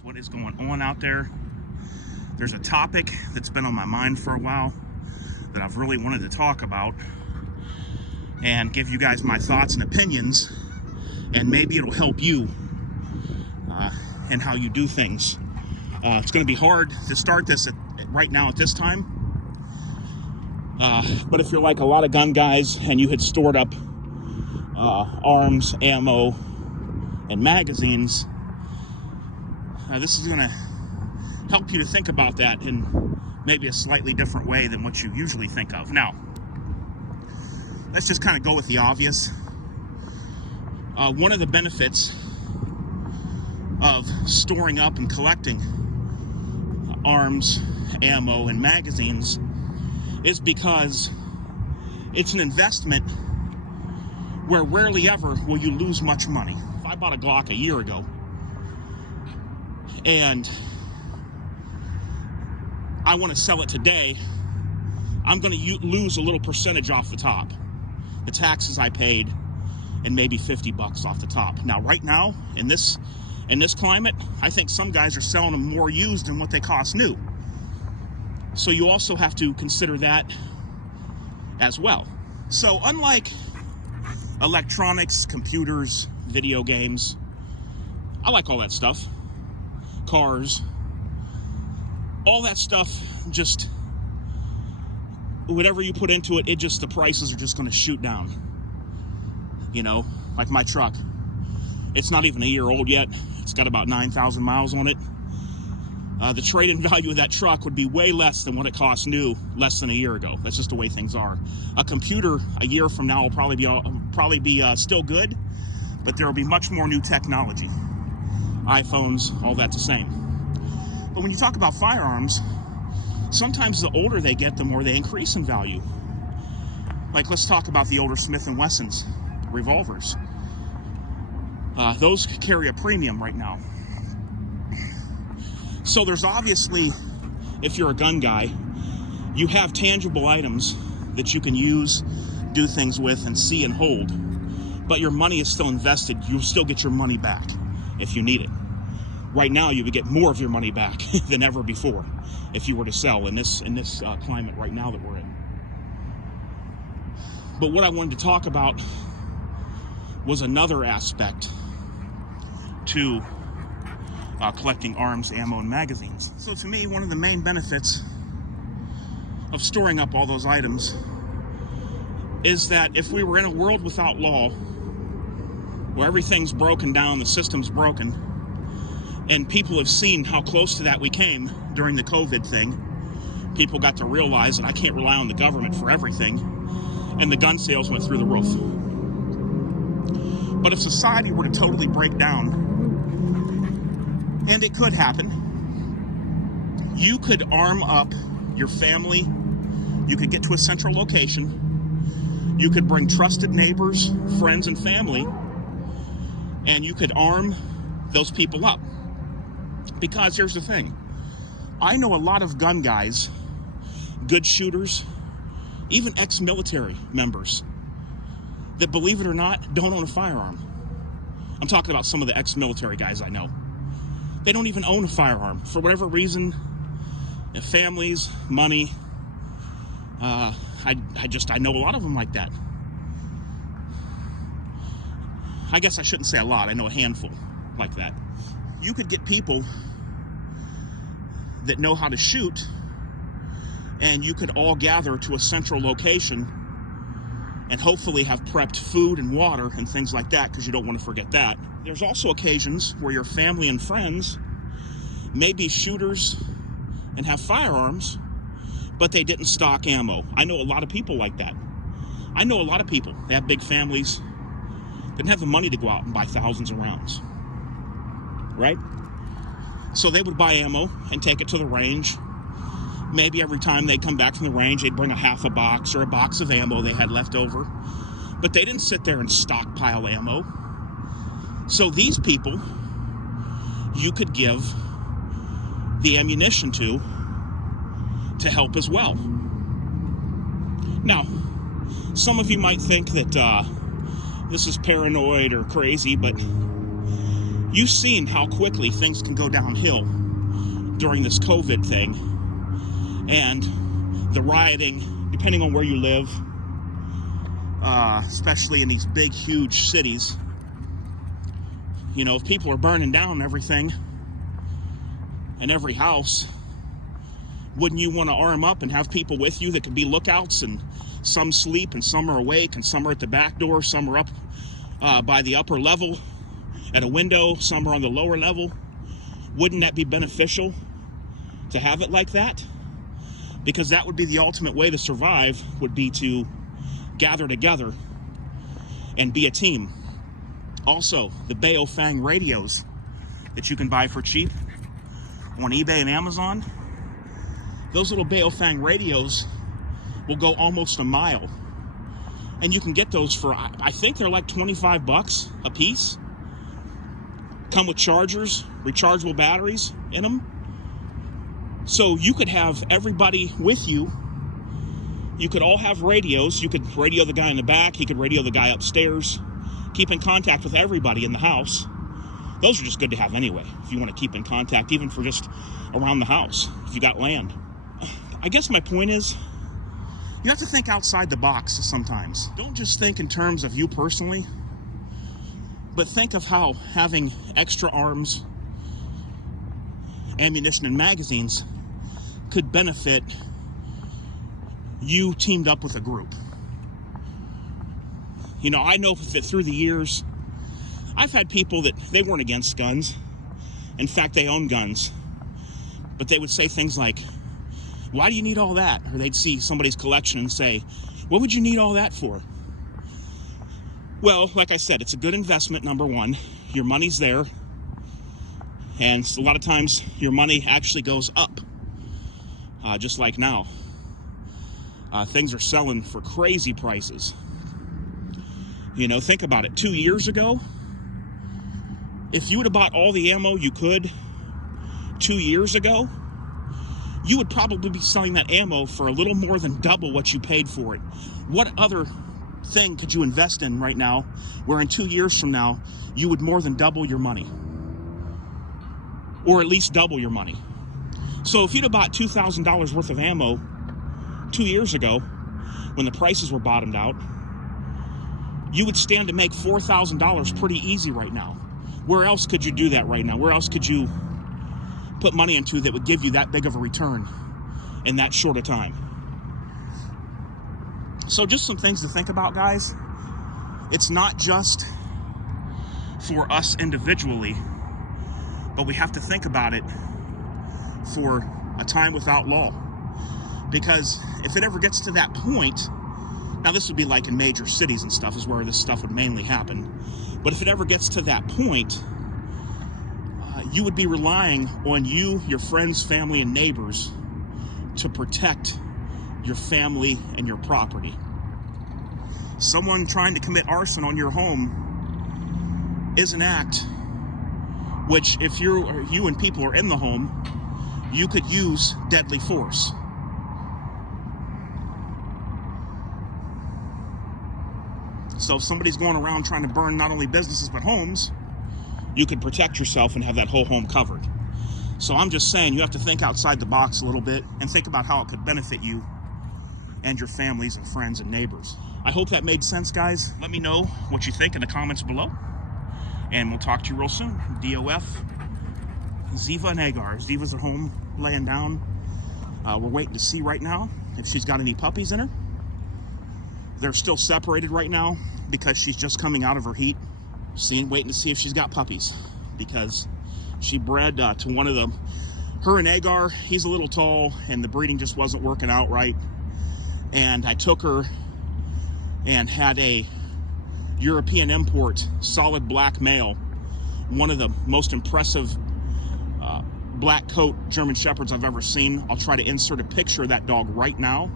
It's what is going on out there. There's a topic that's been on my mind for a while that I've really wanted to talk about and give you guys my thoughts and opinions, and maybe it'll help you in how you do things. It's going to be hard to start this right now at this time, but if you're like a lot of gun guys and you had stored up arms, ammo, and magazines, this is going to help you to think about that in maybe a slightly different way than what you usually think of. Now, let's just kind of go with the obvious. One of the benefits of storing up and collecting arms, ammo, and magazines is because it's an investment where rarely ever will you lose much money. If I bought a Glock a year ago and I want to sell it today, I'm going to lose a little percentage off the top. The taxes I paid and maybe $50 off the top. Now, right now, in this climate, I think some guys are selling them more used than what they cost new. So you also have to consider that as well. So unlike electronics, computers, video games, I like all that stuff. Cars, all that stuff, just whatever you put into it, the prices are just going to shoot down. You know, like my truck. It's not even a year old yet. It's got about 9,000 miles on it. The trade-in value of that truck would be way less than what it cost new less than a year ago. That's just the way things are. A computer a year from now will probably be still good, but there will be much more new technology. iPhones, all that the same. But when you talk about firearms, sometimes the older they get, the more they increase in value. Like, let's talk about the older Smith & Wessons revolvers. Those carry a premium right now. So there's obviously, if you're a gun guy, you have tangible items that you can use, do things with, and see and hold. But your money is still invested. You'll still get your money back if you need it. Right now, you would get more of your money back than ever before if you were to sell in this climate right now that we're in. But what I wanted to talk about was another aspect to collecting arms, ammo, and magazines. So to me, one of the main benefits of storing up all those items is that if we were in a world without law, where everything's broken down, the system's broken, and people have seen how close to that we came during the COVID thing, people got to realize that I can't rely on the government for everything, and the gun sales went through the roof. But if society were to totally break down, and it could happen, you could arm up your family, you could get to a central location, you could bring trusted neighbors, friends, and family, and you could arm those people up. Because here's the thing, I know a lot of gun guys, good shooters, even ex-military members, that, believe it or not, don't own a firearm. I'm talking about some of the ex-military guys I know. They don't even own a firearm. For whatever reason, families, money, I know a lot of them like that. I guess I shouldn't say a lot, I know a handful like that. You could get people that know how to shoot, and you could all gather to a central location and hopefully have prepped food and water and things like that, because you don't want to forget that. There's also occasions where your family and friends may be shooters and have firearms, but they didn't stock ammo. I know a lot of people like that. I know a lot of people, they have big families, didn't have the money to go out and buy thousands of rounds, right? So they would buy ammo and take it to the range. Maybe every time they'd come back from the range, they'd bring a half a box or a box of ammo they had left over. But they didn't sit there and stockpile ammo. So these people, you could give the ammunition to help as well. Now, some of you might think that this is paranoid or crazy, but You've seen how quickly things can go downhill during this COVID thing, and the rioting, depending on where you live, especially in these big, huge cities. You know, if people are burning down everything and every house, wouldn't you want to arm up and have people with you that could be lookouts, and some sleep and some are awake and some are at the back door, some are up by the upper level at a window, some are on the lower level? Wouldn't that be beneficial to have it like that? Because that would be the ultimate way to survive, would be to gather together and be a team. Also, the Baofeng radios that you can buy for cheap on eBay and Amazon, those little Baofeng radios will go almost a mile. And you can get those for, I think they're like 25 bucks a piece. Come with chargers, rechargeable batteries in them. So you could have everybody with you. You could all have radios. You could radio the guy in the back. He could radio the guy upstairs. Keep in contact with everybody in the house. Those are just good to have anyway, if you want to keep in contact, even for just around the house, if you got land. I guess my point is, you have to think outside the box sometimes. Don't just think in terms of you personally, but think of how having extra arms, ammunition, and magazines could benefit you teamed up with a group. You know, I know that through the years, I've had people that they weren't against guns. In fact, they own guns. But they would say things like, why do you need all that? Or they'd see somebody's collection and say, what would you need all that for? Well, like I said, it's a good investment, number one. Your money's there. And a lot of times, your money actually goes up. Just like now. Things are selling for crazy prices. You know, think about it. 2 years ago, if you would have bought all the ammo you could 2 years ago, you would probably be selling that ammo for a little more than double what you paid for it. What other thing could you invest in right now where in 2 years from now, you would more than double your money? Or at least double your money. So if you'd have bought $2,000 worth of ammo 2 years ago, when the prices were bottomed out, you would stand to make $4,000 pretty easy right now. Where else could you do that right now? Where else could you put money into that would give you that big of a return in that short a time? So just some things to think about, guys. It's not just for us individually, but we have to think about it for a time without law. Because if it ever gets to that point, now this would be like in major cities and stuff is where this stuff would mainly happen. But if it ever gets to that point, you would be relying on you, your friends, family, and neighbors to protect your family and your property. Someone trying to commit arson on your home is an act which, if you and people are in the home, you could use deadly force. So if somebody's going around trying to burn not only businesses but homes, you could protect yourself and have that whole home covered. So I'm just saying, you have to think outside the box a little bit and think about how it could benefit you and your families and friends and neighbors. I hope that made sense, guys. Let me know what you think in the comments below, and we'll talk to you real soon. DOF, Ziva and Agar. Ziva's at home laying down. We're waiting to see right now if she's got any puppies in her. They're still separated right now because she's just coming out of her heat. Waiting to see if she's got puppies, because she bred to one of them. Her and Agar, he's a little tall and the breeding just wasn't working out right. And I took her and had a European import, solid black male, one of the most impressive black coat German Shepherds I've ever seen. I'll try to insert a picture of that dog right now.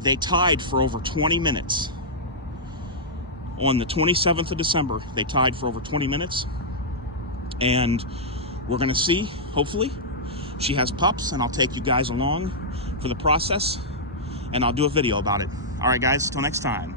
They tied for over 20 minutes. On the 27th of December, they tied for over 20 minutes. And we're going to see, hopefully, she has pups, and I'll take you guys along for the process, and I'll do a video about it. All right, guys, till next time.